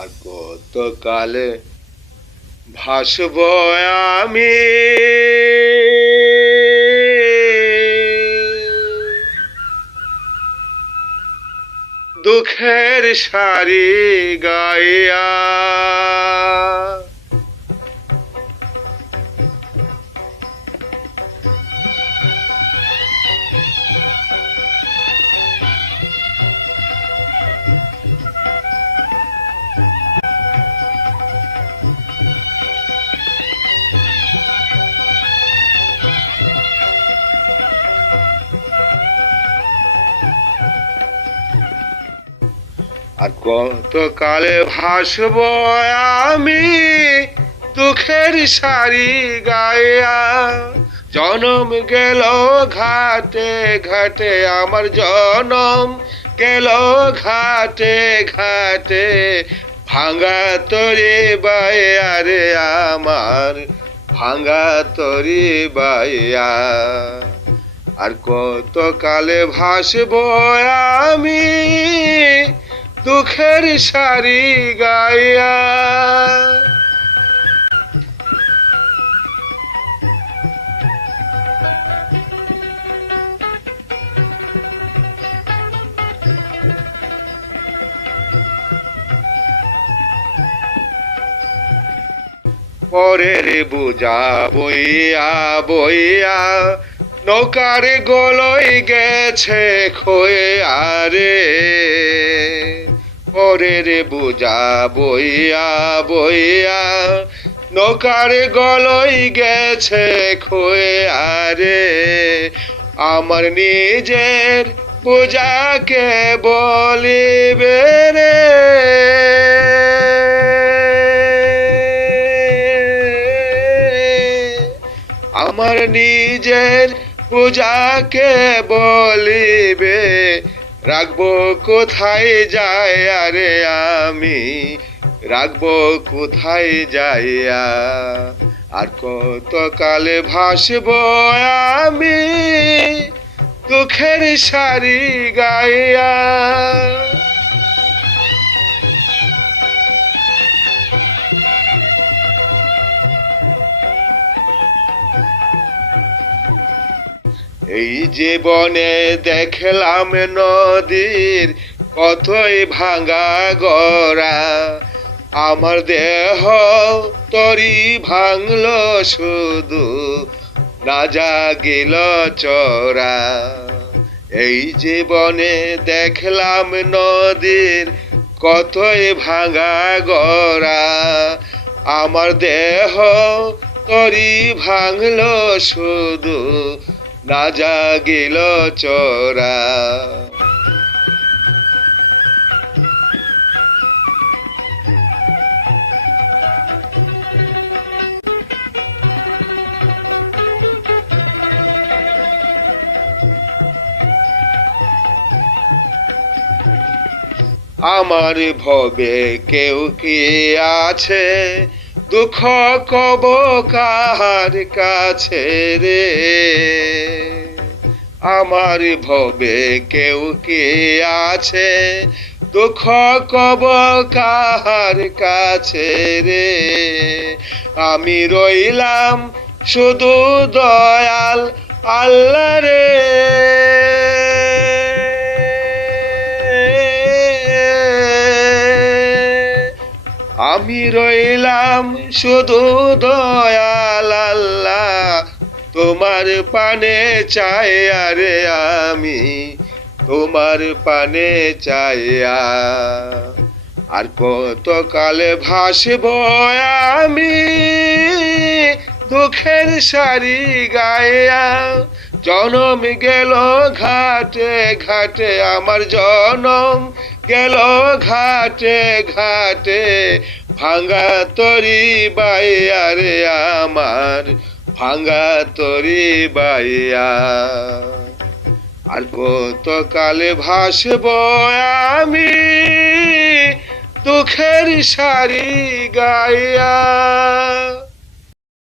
আর কত কালে ভাসব আমি দুঃখের সারি গাইয়া। আর কত কালে ভাসব আমি দুঃখের সারি গাইয়া। জনম গেল ঘাটে ঘাটে, আমার জনম গেল ঘাটে ঘাটে, ভাঙা তরি বাইয়া রে আমার ভাঙা তরি বাইয়া। আর কত কালে ভাসব আমি দুঃখের সারি গাইয়া। পরের বোঝা বইয়া বইয়া নৌকার গলই গেছে খোয়া রে। পরের বোঝা বইয়া বইয়া নৌকার গলই গেছে খোয়া রে। আমার নিজের বোঝাকে বলিবে রে, আমার নিজের পূজাকে বলিবে। রাখবো কোথায় যায় আরে আমি, রাখবো কোথায় যাইয়া। আর কত কালে ভাসব আমি দুঃখের সারি গাইয়া। এই জীবনে দেখলাম নদীর কতই ভাঙা গড়া। আমার দেহ তরি ভাঙল শুধু, না জাগিল চরা। এই জীবনে দেখলাম নদীর কতই ভাঙা গড়া। আমার দেহ তরি ভাঙল শুধু, না জাগিল চরা। আমার ভবে কেউ কি আছে, দুঃখ কব কাহার কাছে রে। আমার ভবে কেউ কি আছে, দুঃখ কব কাহার কাছে রে। আমি রইলাম শুধু দয়াল আল্লাহ রে। আমি রইলাম শুধু দয়াল আল্লাহ, তোমার পানে চাই আরে আমি তোমার পানে চাইয়া। আর কত কালে ভাসব আমি দুঃখের সারি গাইয়া। জনম গেল ঘাটে ঘাটে, আমার জনম গেল ঘাটে ঘাটে, ভাঙা তরি বাইয়া রে আমার ভাঙা তরি বাইয়া। আর কত কালে ভাসব আমি দুঃখের সারি গাইয়া।